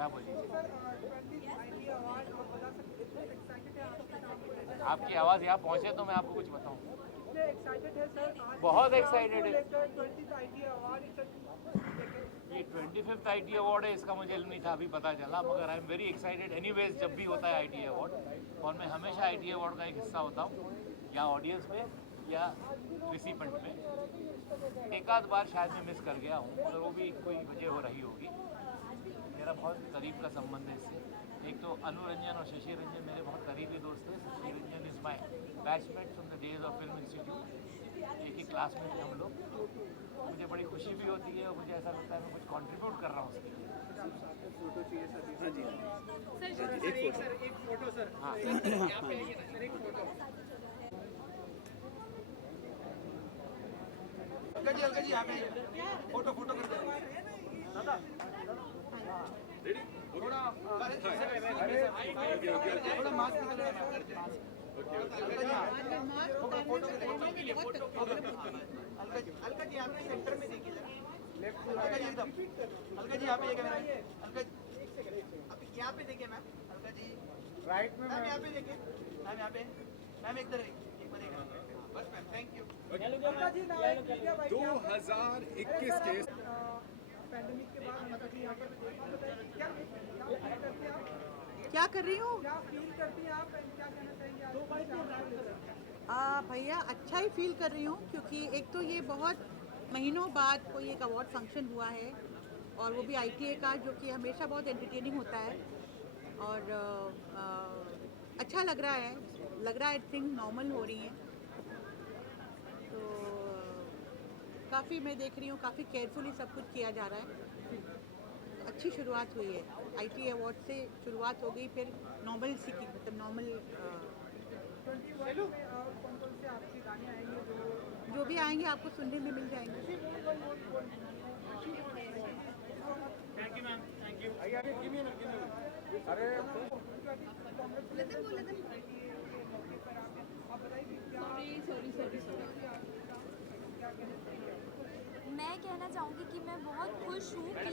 हाँ बोलिए। आपकी आवाज़ यहाँ पहुँचे तो मैं आपको कुछ बताऊँ। बहुत एक्साइटेड है। ये 25th IT अवार्ड है, इसका मुझे इल्म नहीं था, अभी पता चला, मगर आई एम वेरी एक्साइटेड एनीवेज। जब भी होता है IT अवार्ड, और मैं हमेशा IT अवार्ड का एक हिस्सा होता हूँ, या ऑडियंस में या रिसिपेंट में। एक आध बार शायद मैं मिस कर गया हूँ, मगर वो भी कोई वजह हो रही होगी। मेरा बहुत करीब का संबंध है इससे। एक तो अनु रंजन और शशि रंजन मेरे बहुत करीबी दोस्त हैं। Shashi Ranjan is my batchmate from the days of film institute, एक ही क्लास में थे हम लोग। मुझे बड़ी खुशी भी होती है और मुझे ऐसा लगता है मैं कुछ कंट्रीब्यूट कर रहा हूँ उसके लिए। फोटो चाहिए सर। हाँ जी एक फोटो सर। हाँ यहाँ पे लेके सर एक फोटो। अलका जी यहाँ पे फोटो कर दे दादा। रेडी थोड़ा थोड़ा मास्क निकल रहा है। अलका जी यहाँ पे सेंटर में देखिए जरा। अलका जी एकदम, अलका जी यहाँ पे कैमरा, अलका अब यहाँ पे देखिए मैम, अलका जी राइट में मैम, यहाँ पे देखिए मैम, यहाँ पे मैम इधर एक बार बस मैम, थैंक यू। 2021 के पैंडेमिक के बाद अलका जी यहाँ पर क्या कर रही हूँ? क्या फील करती हैं आप, क्या कहना चाहेंगे? भैया अच्छा ही फील कर रही हूँ, क्योंकि एक तो ये बहुत महीनों बाद कोई एक अवार्ड फंक्शन हुआ है, और वो भी ITA का, जो कि हमेशा बहुत एंटरटेनिंग होता है। और अच्छा लग रहा है थिंग नॉर्मल हो रही हैं, तो काफ़ी मैं देख रही हूँ, काफ़ी केयरफुली सब कुछ किया जा रहा है। अच्छी शुरुआत हुई है, ITA अवार्ड से शुरुआत हो गई, फिर नॉर्मल सी की, मतलब नॉर्मल कौन से आपके गाने आएंगे जो भी आएंगे आपको सुनने में मिल जाएंगे। Thank you ma'am, thank you. अरे मैं कहना चाहूँगी कि मैं बहुत खुश हूँ कि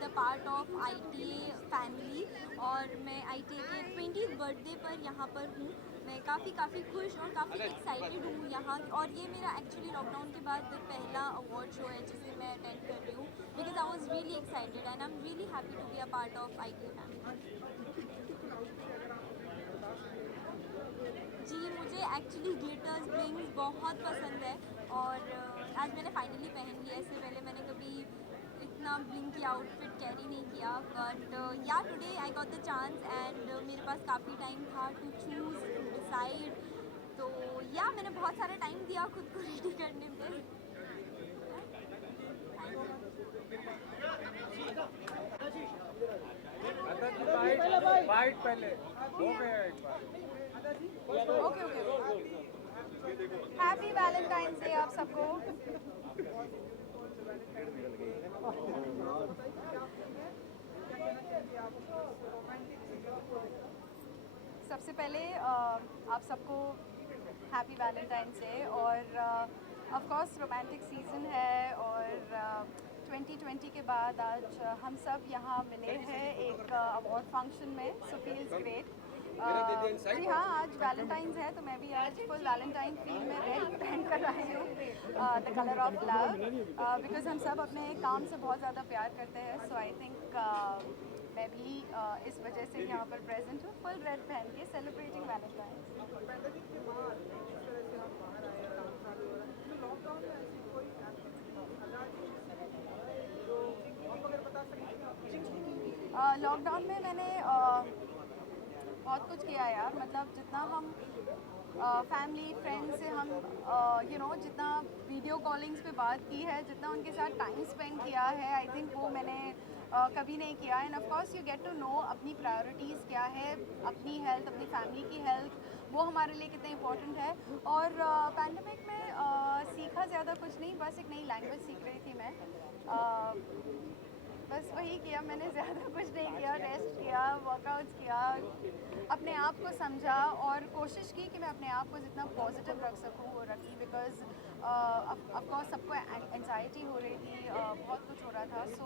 the part of ITA family, और मैं ITA के 20th बर्थडे पर यहाँ पर हूँ। मैं काफ़ी खुश और काफ़ी एक्साइटेड हूँ यहाँ, और ये मेरा एक्चुअली लॉकडाउन के बाद पहला अवार्ड शो है जिसे मैं अटेंड कर रही हूँ, because I was really excited and I am really happy to be a part of ITA family. जी, मुझे एक्चुअली ग्लिटर्स ब्लिंग्स बहुत पसंद है, और आज मैंने फाइनली पहन लिया। इससे पहले मैंने कभी इतना ब्लिंग की आउटफिट कैरी नहीं किया, बट या today I got the chance, and मेरे पास काफ़ी टाइम था टू चूज़ टू डिसाइड, तो या मैंने बहुत सारा टाइम दिया खुद को रेडी करने में। बाइट पहले हो गया एक बार। ओके हैप्पी वैलेंटाइंस डे आप सबको। सबसे पहले आप सबको हैप्पी वैलेंटाइंस डे, और ऑफ कोर्स रोमांटिक सीज़न है, और 2020 के बाद आज हम सब यहाँ मिले हैं एक अवार्ड फंक्शन में, सो फील्स ग्रेट। जी हाँ, आज वैलेंटाइंस है, तो मैं भी आज फुल वैलेंटाइन थीम में रेड पहन कर आई हूँ, the colour of love, because हम सब अपने काम से बहुत ज़्यादा प्यार करते हैं। सो आई थिंक मैं भी इस वजह से यहाँ पर प्रेजेंट हूँ, फुल रेड पहन के, सेलिब्रेटिंग वैलेंटाइंस। लॉकडाउन में मैंने बहुत कुछ किया यार, मतलब जितना हम फैमिली फ्रेंड्स से हम जितना वीडियो कॉलिंग्स पे बात की है, जितना उनके साथ टाइम स्पेंड किया है, आई थिंक वो मैंने कभी नहीं किया। And of course you get to know अपनी प्रायोरिटीज़ क्या है, अपनी हेल्थ, अपनी फैमिली की हेल्थ, वो हमारे लिए कितना इम्पोर्टेंट है। और पैंडेमिक में सीखा ज़्यादा कुछ नहीं, बस एक नई लैंग्वेज सीख रही थी मैं, बस वही किया मैंने, ज़्यादा कुछ नहीं किया। रेस्ट किया, वर्कआउट्स किया, अपने आप को समझा और कोशिश की कि मैं अपने आप को जितना पॉजिटिव रख सकूं वो रखी, बिकॉज ऑफकोर्स सबको एंजाइटी हो रही थी, बहुत कुछ हो रहा था। So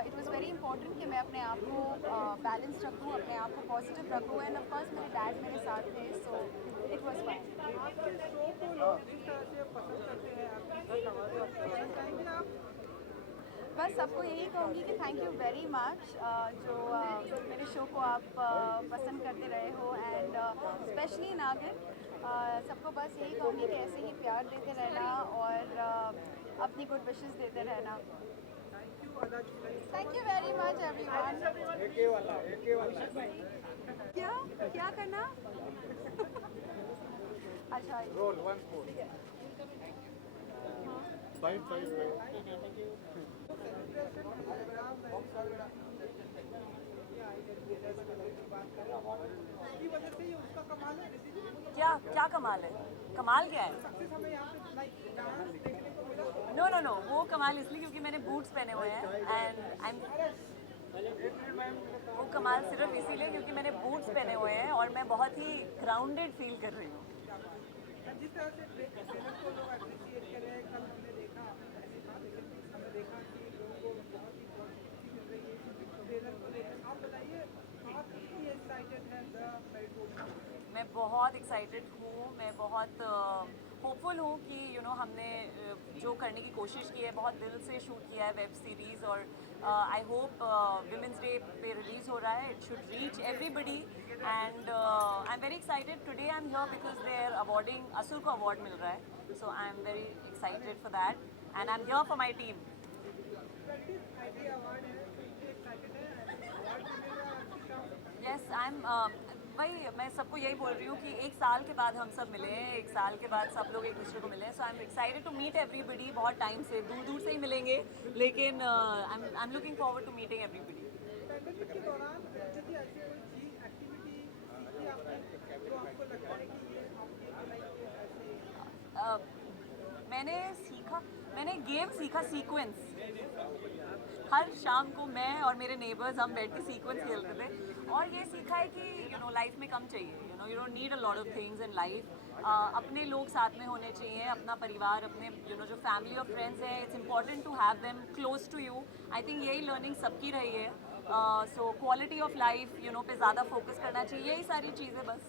it was very important कि मैं अपने आप को बैलेंस रखूं, अपने आप को पॉजिटिव रखूं, एंड ऑफकोर्स मेरे डैड मेरे साथ थे, सो इट वाज फाइन। आपके शो को लोग जिस तरह से पसंद करते हैं, आपकी पसंद करेंगे आप? बस सबको यही कहूँगी कि थैंक यू वेरी मच जो मेरे शो को आप पसंद करते रहे हो, एंड स्पेशली नागिन, सबको बस यही कहूँगी कि ऐसे ही प्यार देते रहना और अपनी गुड विशेस देते रहना। Thank you very much everyone. क्या क्या करना? अच्छा, रोल वन फोर फाइव उसकी वजह से ये उसका कमाल है, क्या क्या कमाल है? कमाल क्या है? सक्सेस हमें यहाँ पे डांस देखने को मिला। नो नो नो, वो कमाल इसलिए क्योंकि मैंने बूट्स पहने हुए हैं, एंड आई एम, वो कमाल सिर्फ इसीलिए क्योंकि मैंने बूट्स पहने हुए हैं और मैं बहुत ही ग्राउंडेड फील कर रही हूँ। जिस तरह से ट्रेलर को लोग अप्रिशिएट कर रहे हैं, कल हमने देखा ऐसे था, लेकिन हमने देखा कि लोगों को बहुत ही पॉजिटिविटी मिल रही है ट्रेलर को लेकर। आप बताइए, आप कितनी एक्साइटेड हैं द मेरिट? मैं बहुत एक्साइटेड हूँ, मैं बहुत होपफुल हूँ कि हमने जो करने की कोशिश की है, बहुत दिल से शूट किया है वेब सीरीज़, और आई होप विमेंस डे पे रिलीज़ हो रहा है, it should reach everybody, and I am very excited. Today I am here because they are awarding, Asur को अवार्ड मिल रहा है, so I am very excited for that, and I am here for my team. Yes, I am, भाई मैं सबको यही बोल रही हूँ कि एक साल के बाद हम सब मिले हैं, एक साल के बाद सब लोग एक दूसरे को मिले हैं, so I am excited to meet everybody. बहुत टाइम से दूर दूर से ही मिलेंगे, लेकिन I am looking forward to meeting everybody. Pandemic के दौरान यदि ऐसी कोई चीज एक्टिविटी सीखी आपने जो आपको लगता है कि ये आपकी लाइफ में ऐसे मैंने गेम सीखा, सीक्वेंस। हर शाम को मैं और मेरे नेबर्स हम बैठ के सीक्वेंस खेलते थे, और ये सीखा है कि लाइफ में कम चाहिए, you don't need a lot of things in life. अपने लोग साथ में होने चाहिए, अपना परिवार, अपने जो फैमिली और फ्रेंड्स हैं, it's important to have them close to you. I think यही लर्निंग सबकी रही है, सो क्वालिटी ऑफ लाइफ पे ज़्यादा फोकस करना चाहिए, यही सारी चीज़ें बस।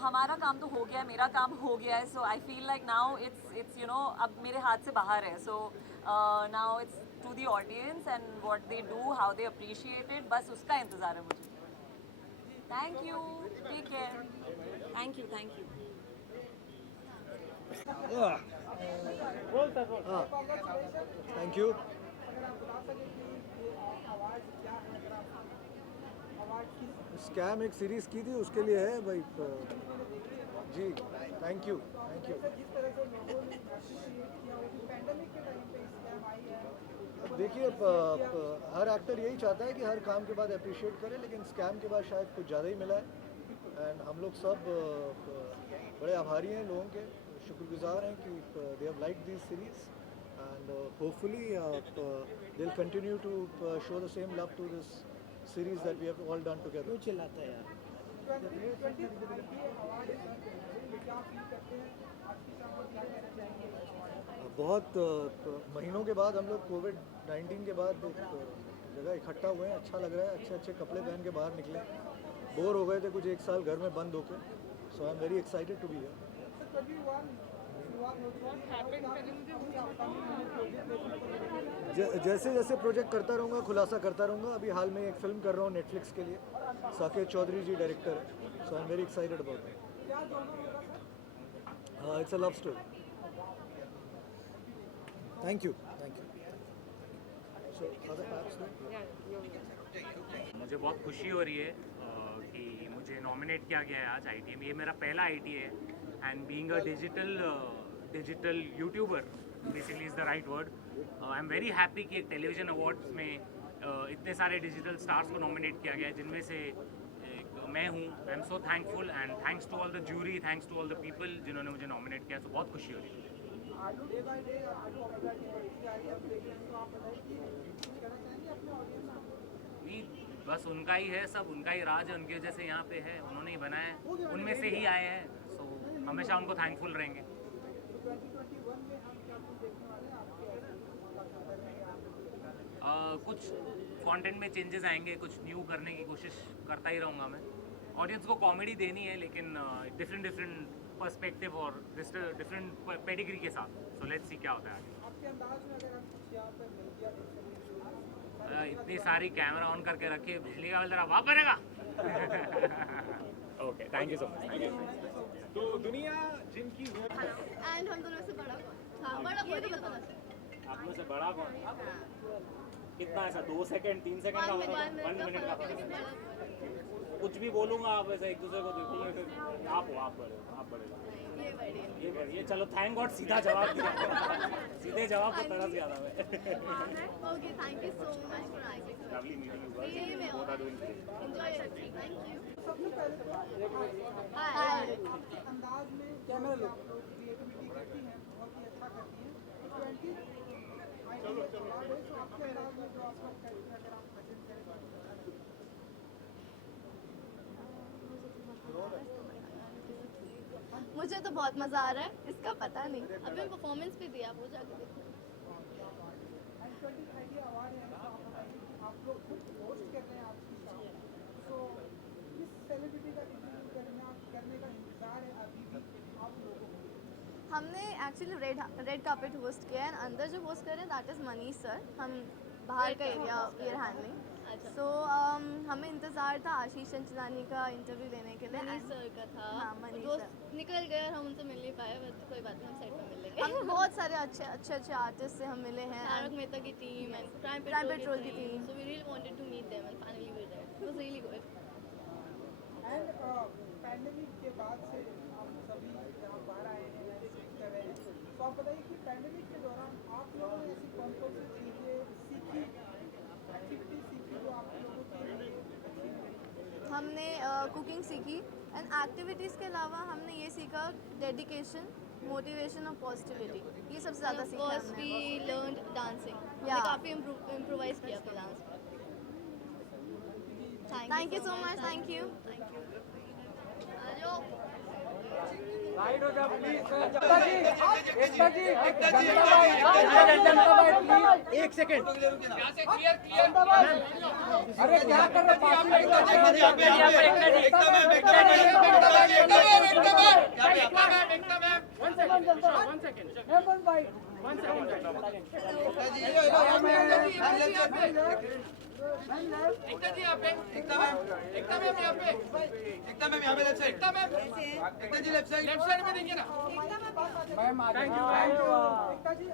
हमारा काम तो हो गया है, मेरा काम हो गया है, so I feel like now it's अब मेरे हाथ से बाहर है, so now it's to the audience and what they do, how they appreciate it, बस उसका इंतज़ार है मुझे। Thank you, take care, thank you. Thank you. Scam एक सीरीज की थी, उसके लिए है भाई जी। Thank you. देखिए, हर एक्टर यही चाहता है कि हर काम के बाद अप्रिशिएट करे, लेकिन स्कैम के बाद शायद कुछ ज़्यादा ही मिला है, एंड हम लोग सब बड़े आभारी हैं लोगों के, शुक्रगुजार हैं कि they have like this series, and hopefully they will continue to show the same love to this series that we have all done together. चिल्लाता है यार। बहुत महीनों के बाद हम लोग कोविड-19 के बाद एक जगह इकट्ठा हुए हैं, अच्छा लग रहा है, अच्छे अच्छे कपड़े पहन के बाहर निकले, बोर हो गए थे कुछ एक साल घर में बंद होकर, so I am very excited to be here. जैसे जैसे प्रोजेक्ट करता रहूँगा, खुलासा करता रहूँगा। अभी हाल में एक फिल्म कर रहा हूँ नेटफ्लिक्स के लिए, साकेत चौधरी जी डायरेक्टर है, so I am very excited about it. It's a love story. Thank you. मुझे बहुत खुशी हो रही है कि मुझे नॉमिनेट किया गया है आज ITA में। ये मेरा पहला ITA है, and being a digital YouTuber basically is the right word. I am very happy कि एक टेलीविज़न अवार्ड्स में इतने सारे डिजिटल स्टार्स को नॉमिनेट किया गया है, जिनमें से मैं हूँ। I am so thankful, and thanks to all the jury, thanks to all the people जिन्होंने मुझे नॉमिनेट किया, तो बहुत खुशी हो रही है। डे बाय डे आपको पॉपुलैरिटी बढ़ती जा रही है, तो आप बताइए कि कुछ कहना चाहेंगे अपने ऑडियंस बस उनका ही है, सब उनका ही राज है, उनकी वजह से यहाँ पे है, उन्होंने ही बनाया है, उनमें से ही आए हैं, सो हमेशा उनको थैंकफुल रहेंगे। कुछ कंटेंट में चेंजेस आएंगे, कुछ न्यू करने की कोशिश करता ही रहूँगा मैं। ऑडियंस को कॉमेडी देनी है, लेकिन डिफरेंट पर्सपेक्टिव और डिफरेंट पेडिग्री के साथ। सो लेट्स सी क्या होता है आगे। इतनी सारी कैमरा ऑन करके रखिए, बिजली का बिल जरा वापस बनेगा। Okay, thank you so much. तो दुनिया जिनकी एंड हम दोनों से बड़ा कौन? हाँ, बड़ा कौन तो बता। आप में से बड़ा कौन? कितना ऐसा 2 सेकंड 3 सेकंड का फर्क, 1 मिनट का फर्क? कुछ भी बोलूँगा आप ऐसे एक दूसरे को देखोगे, फिर आप हो, आप बड़े, आप बड़े। ये बढ़िया, चलो थैंक गॉड सीधा जवाब दिया। सीधे जवाब को तरस गया था मैं। Okay, thank you so much for eyeing. Lovely meeting you guys, both are doing great. Enjoy your trip, thank you. सबसे पहले तो हाय। अंदाज में कैमरा लो, आप लोग क्रिएटिविटी करती हैं, बहुत ही अच्छा करती हैं। 20 आइडिया तो आपके अंदाज में जो आपका कैरेक्टर अगर आप प्रेजेंट करें मुझे तो बहुत मज़ा आ रहा है, इसका पता नहीं, अभी परफॉर्मेंस भी दिया, वो जाके देखो। आइडिया अवार्ड है, आप बताइए कि आप लोग खुद होस्ट कर रहे हैं आज की शाम, तो इस सेलिब्रिटी का इंटरव्यू करने का इंतजार है अभी भी आप लोगों को? हमने एक्चुअली रेड कार्पेट होस्ट किया है, अंदर जो होस्ट कर रहे हैं दैट इज़ मनीष सर। हम बाहर का एरिया वी आर हैंडलिंग। सो हमें इंतज़ार था आशीष चंचलानी का इंटरव्यू लेने के लिए। मनीष सर का था। हाँ, मनीष दोस्त सर निकल गए और हम उनसे मिल नहीं पाए, बट कोई बात नहीं, हम साइड में मिल लेंगे। हम बहुत सारे अच्छे आर्टिस्ट से हम मिले हैं। तारक मेहता की टीम एंड प्राइम पेट्रोल की team. So we really wanted to meet them and finally we were there. It was really good. And pandemic के बाद से हम सभी यहाँ बाहर आए हैं, विजिट कर रहे हैं, तो आप बताइए कि पैंडेमिक के दौरान आप लोगों ने ऐसी कौन कौन सी चीज़ें सीखी, एक्टिविटी सीखी जो आप लोगों के लिए अच्छी लगी? हमने कुकिंग सीखी एंड एक्टिविटीज़ के अलावा हमने ये सीखा डेडिकेशन, मोटिवेशन और पॉजिटिविटी। ये सबसे ज़्यादा सीखा कोर्स हमने। We learned dancing. हमने Yeah. काफ़ी इम्प्रोवाइज किया अपने डांस में। Thank you so much, thank you. Right हो जा प्लीज। एक सेकंड। अरे क्या कर रहे एकता जी यहाँ पे, एकता मैम यहाँ पे, एकता मैम यहाँ पे left side, Ekta ji left side में देखिए ना। Ma'am thank you. Ekta ji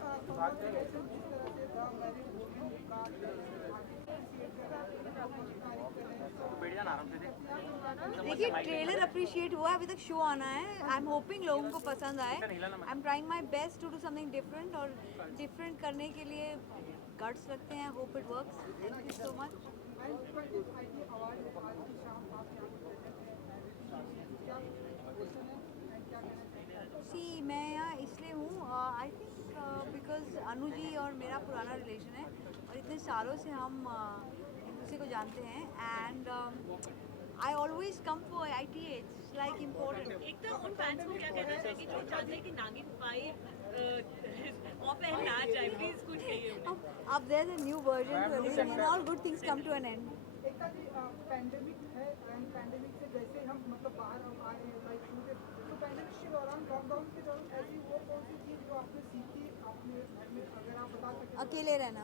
देखिए ट्रेलर अप्रिशिएट हुआ है, अभी तक शो आना है। आई एम होपिंग लोगों को पसंद आए। I am trying my best to do something different, और डिफरेंट करने के लिए गट्स लगते हैं। Hope it works. Thank you so much. See मैं यहाँ इसलिए हूँ, I think because Anu ji और मेरा पुराना रिलेशन है, और इतने सालों से हम एक दूसरे को जानते हैं। And I always come for ITA, it's like important. एक तो उन फैंस को क्या कहना चाहिए जो चाहते हैं कि नागिन 5 ऑफ एंड ना जाए, प्लीज कुछ कहिए। अब there is a new version to everything, and all good things come to an end. Ekta ji pandemic है, एंड पैंडेमिक से जैसे हम मतलब बाहर हम आ रहे हैं लाइक तो पैंडेमिक के दौरान, लॉकडाउन के दौरान ऐसी वो कौन सी चीज़ जो आपने सीखी अपने घर में, अगर आप बता सकें? अकेले रहना।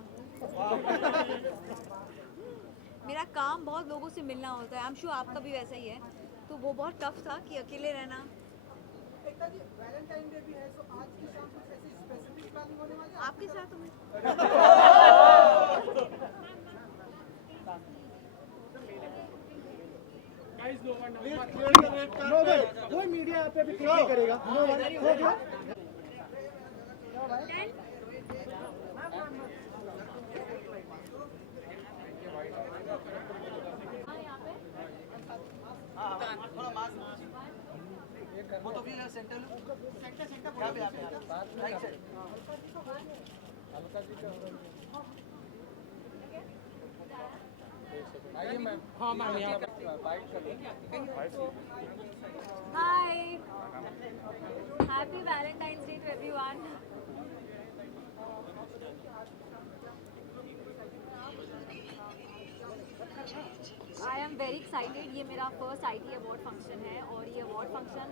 मेरा काम बहुत लोगों से मिलना होता है। आई एम श्योर आपका भी वैसा ही है, तो वो बहुत टफ था कि अकेले रहना। एकता जी वैलेंटाइन डे भी है, तो आज की शाम कुछ ऐसी स्पेसिफिक प्लानिंग होने वाली है आपके साथ हूँ। कोई मीडिया आप पे भी क्लिक करेगा। नो वन हो गया। थोड़ा मास्क वो तो भी सेंटर यहाँ पे राइट साइड। आइए मैम। हाँ मैम यहाँ बाइट कर Hi. Happy Valentine's Day to everyone. I am very excited. ये मेरा फर्स्ट ITA अवार्ड फंक्शन है और ये अवार्ड फंक्शन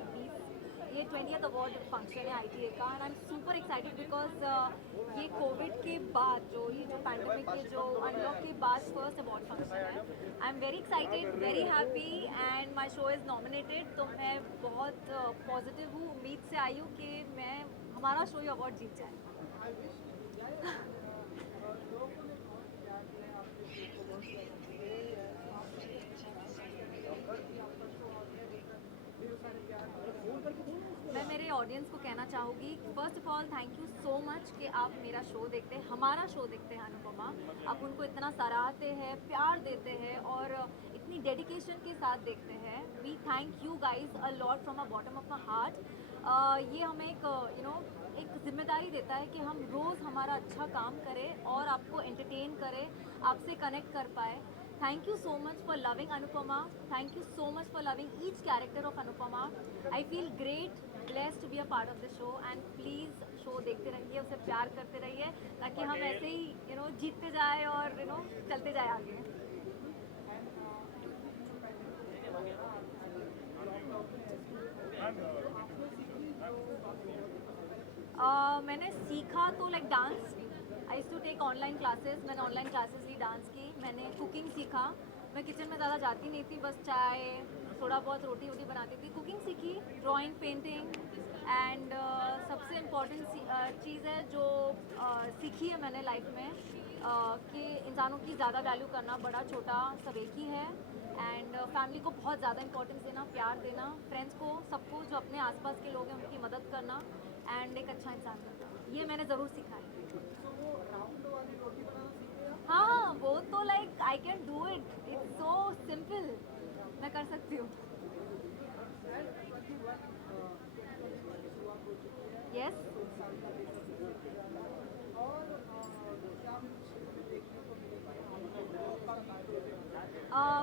ये 20th अवार्ड फंक्शन है ITA का and I am super excited because ये कोविड के बाद जो पैंडमिक के जो अनलॉक के बाद फर्स्ट अवार्ड फंक्शन है. आई am very excited, very happy and my show is nominated. तो मैं बहुत पॉजिटिव हूँ, उम्मीद से आई हूँ कि हमारा शो ये अवार्ड जीत जाए. मैं मेरे ऑडियंस को कहना चाहूँगी, first of all thank you so much कि आप मेरा शो देखते हैं, हमारा शो देखते हैं अनुपमा. आप उनको इतना सराहते हैं, प्यार देते हैं और इतनी डेडिकेशन के साथ देखते हैं. We thank you guys a lot from a bottom of my heart. ये हमें एक जिम्मेदारी देता है कि हम रोज़ हमारा अच्छा काम करें और आपको एंटरटेन करें, आपसे कनेक्ट कर पाए. Thank you so much for loving Anupama. Thank you so much for loving each character of Anupama. I feel great, blessed to be a part of the show and please show देखते रहिए, उसे प्यार करते रहिए ताकि हम ऐसे ही जीतते जाए और चलते जाए आगे. मैंने सीखा तो like dance. I used to take online classes. मैंने ऑनलाइन क्लासेस ली डांस की. मैंने कुकिंग सीखा. मैं किचन में ज़्यादा जाती नहीं थी, बस चाय, थोड़ा बहुत रोटी वोटी बनाती थी. कुकिंग सीखी, ड्राइंग, पेंटिंग एंड सबसे इम्पॉर्टेंट चीज़ है जो सीखी है मैंने लाइफ में कि इंसानों की ज़्यादा वैल्यू करना, बड़ा छोटा सब एक ही है. एंड फैमिली को बहुत ज़्यादा इंपॉर्टेंस देना, प्यार देना, फ्रेंड्स को, सबको जो अपने आसपास के लोग हैं उनकी मदद करना एंड एक अच्छा इंसान बनना. ये मैंने ज़रूर सीखा है. हाँ, वो तो like I can do it. It's so simple. मैं कर सकती हूँ. यस.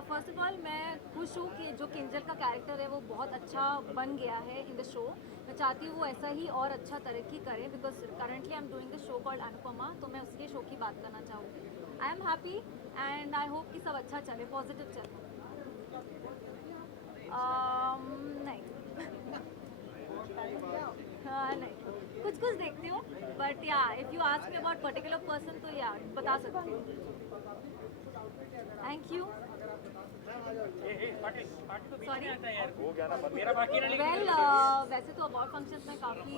फर्स्ट ऑफ ऑल मैं खुश हूँ कि जो किंजल का कैरेक्टर है वो बहुत अच्छा बन गया है इन द शो. मैं चाहती हूँ वो ऐसा ही और अच्छा तरक्की करे because currently I am doing the show called Anupama. तो मैं उसके शो की बात करना चाहूँगी. I am happy and I hope कि सब अच्छा चले, पॉजिटिव चले. नहीं नहीं, कुछ देखती हूँ बट या if you ask me about particular person तो या बता सकती हूँ. Thank you. सॉरी. वेल वैसे तो अवार्ड फंक्शंस में काफ़ी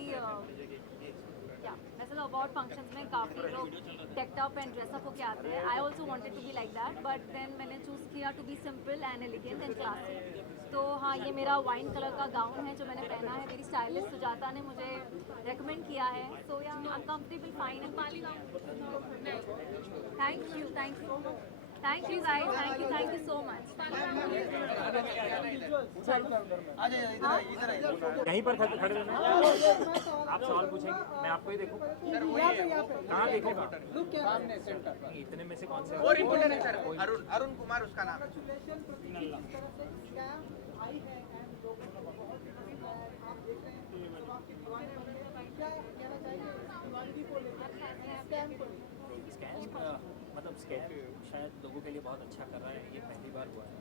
लोग डेक्ड अप एंड ड्रेसअप होके आते हैं. I also wanted to be like that but then मैंने चूज़ किया to be simple and elegant and classy. तो हाँ, ये मेरा वाइन कलर का गाउन है जो मैंने पहना है. मेरी स्टाइलिस्ट सुजाता ने मुझे रेकमेंड किया है. सो या I am comfortable, fine and thank you guys. Thank you so much. यहीं पर खड़े रहना. आप सवाल पूछेंगे, मैं आपको ही देखूँ. कहाँ देखूँगा? इतने में से कौन से और इम्पोर्टेंट है सर, अरुण कुमार उसका नाम है. मतलब स्कैम शायद लोगों के लिए बहुत अच्छा कर रहा है. ये पहली बार हुआ है.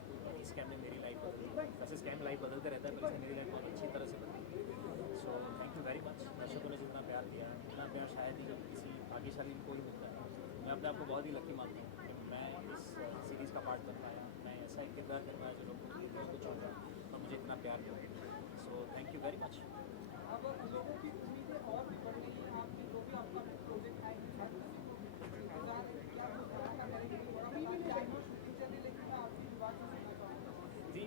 इस स्कैम ने मेरी लाइफ बदली. वैसे स्कैम लाइफ बदलते रहता है पर इसने मेरी लाइफ बहुत अच्छी तरह से बदली. सो थैंक यू वेरी मच. दर्शकों ने जितना प्यार दिया है, इतना प्यार शायद ही किसी भाग्यशाली को ही मिलता है. मैं अपने आप को बहुत ही लकी मानता हूँ कि मैं इस सीरीज़ का पार्ट बन पाया. मैं ऐसा एक किरदार कर पाया जो लोगों को दिल को छूटा और मुझे इतना प्यार दिया. So thank you very much. जी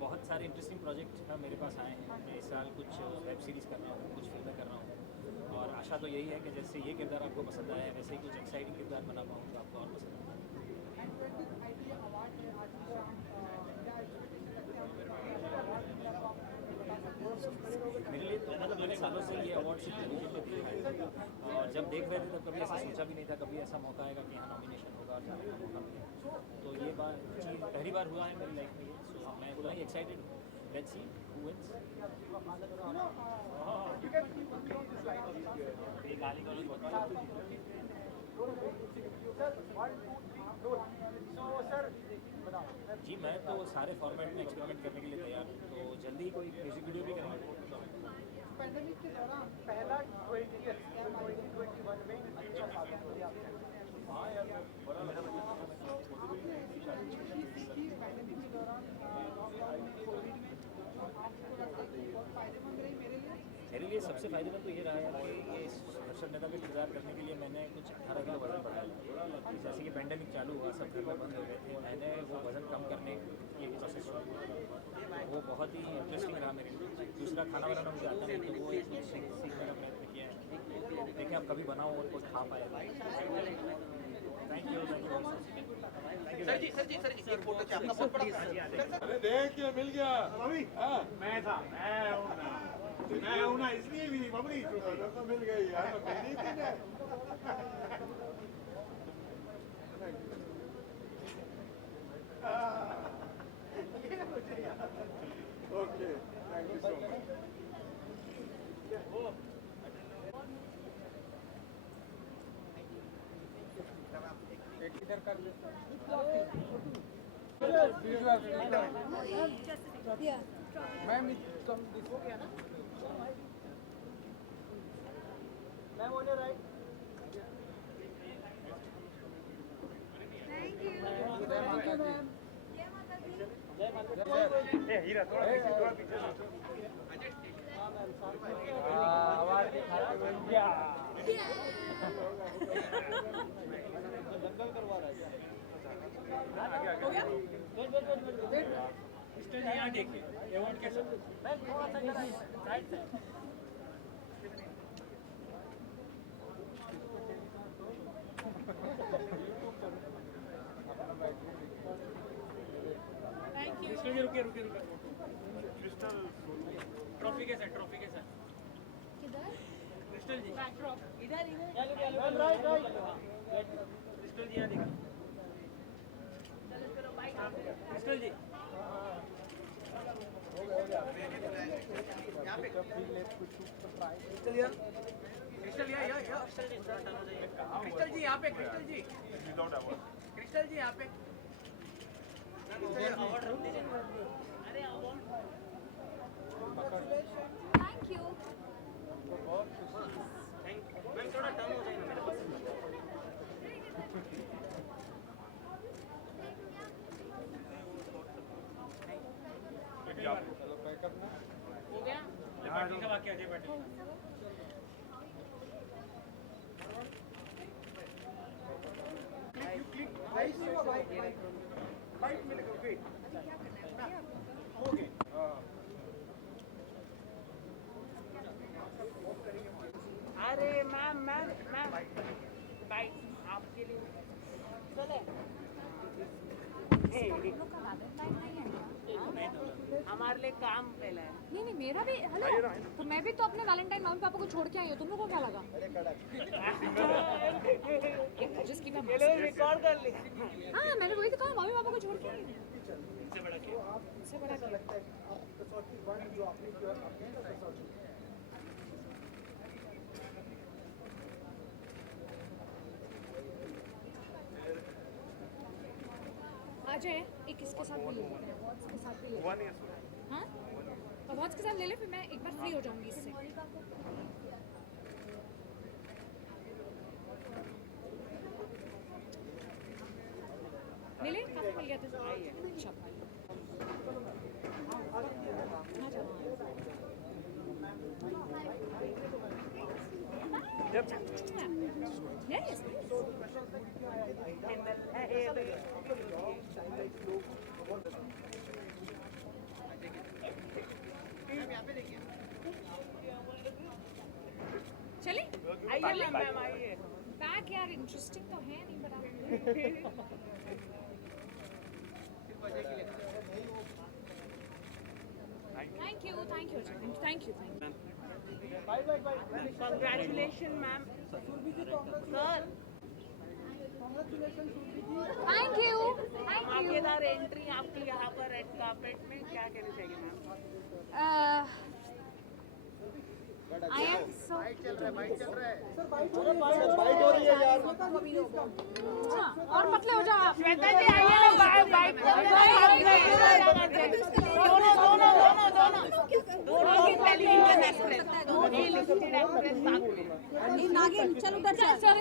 बहुत सारे इंटरेस्टिंग प्रोजेक्ट मेरे पास आए हैं. मैं इस साल कुछ वेब सीरीज़ कर रहा हूँ, कुछ फिल्में कर रहा हूँ और आशा तो यही है कि जैसे ये किरदार आपको पसंद आया है वैसे ही कुछ एक्साइटिंग किरदार बना पाऊँ तो आपको और पसंद आए. मेरे लिए तो मतलब मैंने सालों से ये अवार्ड सिर्फ टेलीविजन पे देखा है और जब देख रहे थे तब कभी ऐसा सोचा भी नहीं था कभी ऐसा मौका आएगा कि यहाँ नॉमिनेशन होगा और जाने का मौका मिलेगा। तो ये बात चीज़ पहली बार हुआ है मेरी लाइफ में ये, सो मैं उतना ही एक्साइटेड हूँ। Let's see who wins. जी मैं तो सारे फॉर्मेट में एक्सपेरिमेंट करने के लिए तैयार हूँ, तो जल्दी ही कोई म्यूजिक वीडियो भी करेंगे। पैंडेमिक के दौरान पहला 2021 में अच्छा साबित हो गया। आपने ऐसी चीज़ सीखी पैंडेमिक के दौरान लॉकडाउन में कोविड में आपको लगता है कि बहुत फायदेमंद रही मेरे लिए सबसे फ़ायदेमंद तो ये रहा है कि ये दर्शक नेता का किरदार करने के लिए मैंने कुछ 18 किलो वजन बढ़ाया। जैसे कि पैंडेमिक चालू हुआ, सब घर में बंद हो गए थे, मैंने वो वज़न कम करने की एक प्रोसेस शुरू किया। वो बहुत ही इंटरेस्टिंग रहा मेरे लिए। दूसरा, खाना बनाना मुझे आता नहीं, तो वो एक सीखने का प्रयत्न किया है। देखें आप कभी बनाओ और कोई खा पाए। Thank you. सर जी एक फोटो चाहिए आपका बहुत बड़ा अरे देखिए मिल गया मम्मी। मैं था मैं हूँ ना इसलिए भी नहीं मम्मी तो मिल गई यार मेरी थी ना। Okay thank you so much. एक इधर कर ले। मैम कम हो गया ना ma'am on your right. Thank you जय माता दी। जय माता दी। ए हीरा थोड़ा पीछे आवाज दिखाते हुए क्या जंगल करवा रहा है हो गया। मिस्टर जी यहाँ देखिए अवार्ड कैसा मैं थोड़ा सा साइड से कृष्ण जी रुकिए क्रिस्टल ट्रॉफी के साथ किधर क्रिस्टल जी इधर राइट क्रिस्टल जी यहाँ देखिए क्रिस्टल जी यहाँ पे क्रिस्टल जी यहाँ पे क्रिस्टल जी यहाँ पे थैंक यू। मैम थोड़ा टर्न हो जाएगा मेरे पास। हो गया पार्टी का वाक्य Ajay Patil. You click right मिलेगा वेट हो गए। अरे मैम बाइक आपके लिए चले। हमारे लिए काम पहला है। नहीं मेरा भी हेलो तो मैं भी तो अपने वैलेंटाइन मम्मी पापा को छोड़ के आई हूँ। तुम लोगों को क्या लगा? Just keep a mask. Record कर ली। हाँ मैंने वही तो कहा मम्मी पापा को छोड़ के आई हूँ। इससे बड़ा क्या? इससे बड़ा क्या? लगता है आप कसौटी वन जो आपने किया आपने ना कसौटी आ जाए एक इसके साथ भी ले लेते हैं अवार्ड्स के साथ भी ले लेते हैं। हाँ अवार्ड्स के साथ ले ले फिर मैं एक बार फ्री हो जाऊंगी इससे। मिले काफी मिल गया था। अच्छा Yes. चले आइए मैम आइए। बैक यार इंटरेस्टिंग तो है नहीं बड़ा। Thank you Congratulations, ma'am. Surbhi ji, sir congratulation Surbhi ji. Thank you. धमाकेदार एंट्री आपकी यहाँ पर रेड कार्पेट में, क्या कहना चाहिए मैम? आई एम सो और पतले हो जाओ आप। श्वेता जी आइए ना, बाइक नागिन चल उधर चल।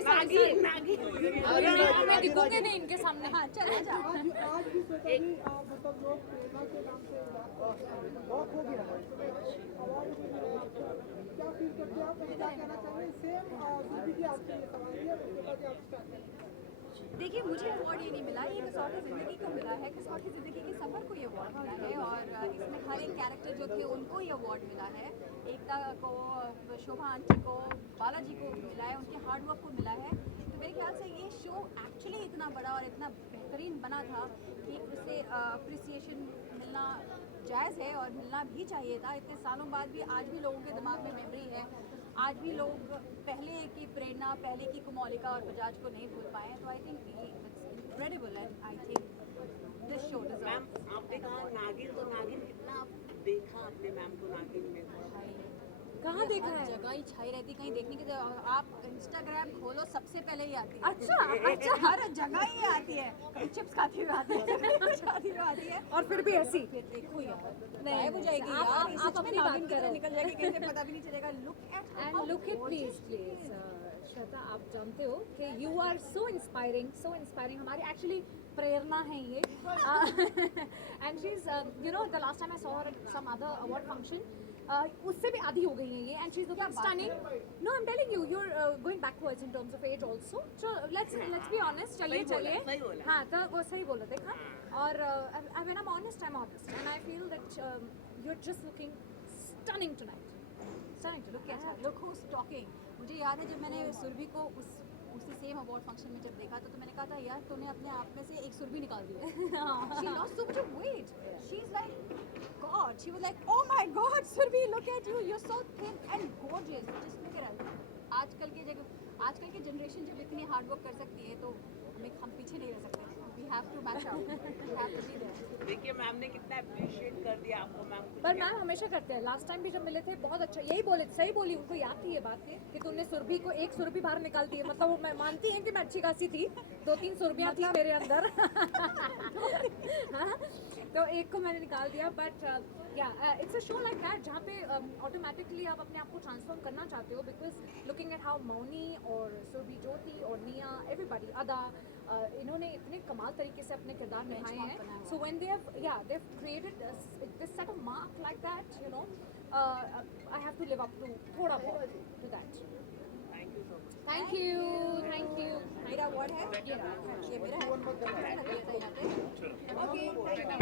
मैं दिखूंगी नहीं इनके सामने। हाँ चल आज भी श्वेता जी मतलब लोग प्रेरणा के नाम से वॉक हो गया, क्या फील करते हैं आप, क्या कहना चाहेंगे? सेम सुरभि जी आपके लिए सवाल है, श्वेता जी आप स्टार्ट करें। देखिए, मुझे अवार्ड ये नहीं मिला, ये कसौटी ज़िंदगी को मिला है। कसौटी ज़िंदगी के सफ़र को ये अवार्ड मिला है और इसमें हर एक कैरेक्टर जो थे उनको ये अवार्ड मिला है। एकता को, शोभा आंटी को, बालाजी को मिला है, उनके हार्डवर्क को मिला है। तो मेरे ख्याल से ये शो एक्चुअली इतना बड़ा और इतना बेहतरीन बना था कि उसे अप्रिसिएशन मिलना जायज़ है और मिलना भी चाहिए था। इतने सालों बाद भी आज भी लोगों के दिमाग में मेमोरी है, आज भी लोग पहले की प्रेरणा, पहले की कुमोलिका और बजाज को नहीं भूल पाए। तो I think it's incredible and I think this show deserves. Ma'am आपने कहा नागिन, तो नागिन कितना आप देखा आपने मैम को नागिन में? कहाँ देखा है? जगह ही छाई रहती, कहीं देखने की आप इंस्टाग्राम खोलो सबसे पहले ही आती है। अच्छा हर जगह ही आती है, कभी चिप्स खाती हुई आती है, कुछ खाती हुई आती है। और फिर भी ऐसी फिर देखो यार, नहीं, गायब हो जाएगी आप- यार, आप अपनी बात करो। निकल जाएगी कहीं से पता भी नहीं चलेगा। Look at and look it please Shweta, आप जानते हो कि यू आर सो इंस्पायरिंग हमारी एक्चुअली प्रेरणा है ये। And she is you know the last time I saw her at some other award function, उससे भी आधी हो गई है ये। And she is looking stunning. No I am telling you, you are going backwards in terms of age also. So let's be honest. चलिए हाँ, तो वो सही बोला, देखा। और when I am honest, I am honest and I feel that you are just looking stunning tonight. Stunning to look at, look who is talking. मुझे याद है जब मैंने सुरभि को उसी सेम अवार्ड फंक्शन में जब देखा तो मैंने कहा था यार तूने अपने आप में से एक सुरभि निकाल दी है। She lost so much of weight. She's like God. She was like, oh my God, Surbhi, look at you. You're so thin and gorgeous. Just look at her. आजकल की जनरेशन जब इतनी हार्ड वर्क कर सकती है तो हम पीछे नहीं रह सकते। We have to match out. We have to be there. देखिए मैम ने कितना अप्रिशिएट कर दिया आपको मैम। पर मैम हमेशा करते हैं। लास्ट टाइम भी जब मिले थे बहुत अच्छा, यही बोले, सही बोली, उनको याद थी ये बात कि तुमने सुरभि को एक सुरभि बाहर निकाल दी है। मतलब वो मैं मानती हैं कि मैं अच्छी खासी थी, 2-3 सुरभियाँ थी मेरे अंदर। हाँ? तो एक को मैंने निकाल दिया। बट या it's a show like that जहाँ पे ऑटोमेटिकली आप अपने आप को ट्रांसफॉर्म करना चाहते हो। Because looking at how Mouni और सुरभि ज्योति और निया, एवरीबडी, अदा, इन्होंने इतने कमाल तरीके से अपने किरदार निभाए हैं। So when they have created this set of mark like that, you know, I have to live up to थोड़ा बहुत टू दैट। Thank you. मेरा अवार्ड है ये मेरा है। Okay, thank you.